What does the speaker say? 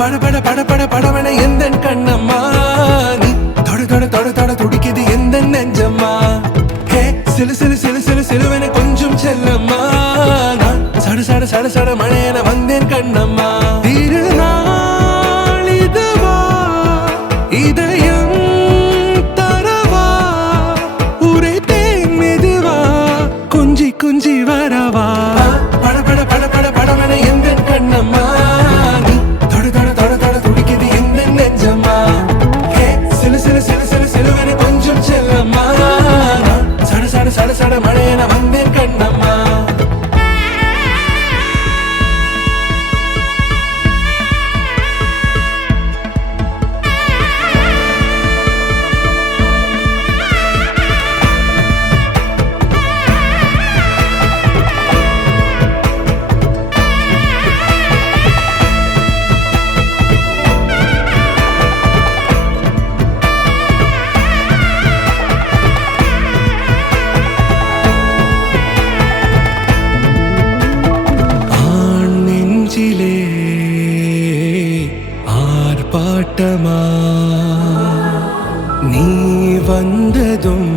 பட பட பட பட படவன எந்த கண்ணம்மா நீ தொட தொட தொட தொட துடிக்குது எந்த நெஞ்சம்மா ஹே சிலு சிலு சிலு சிலு சிலுவன கொஞ்சம் செல்லம்மா நான் சட சட சட சட மழையன வந்தேன் கண்ணம்மா திருநாள் இதுவா இதயம் தரவா உரைத்தேன் மெதுவா கொஞ்சி கொஞ்சி வரவா பட பட பட பட படவன எந்த கண்ணம்மா நீ தொட தொட தொட தொட துடிக்குது எந்த நெஞ்சம்மா ஹே சிலு சிலு சிலு சிலு சிலுவன கொஞ்சம் செல்லம்மா நான் சட சட சட சட மழையன வந்தேன் கண்ணம்மா ஆர்ப்பாட்டமா நீ வந்ததும்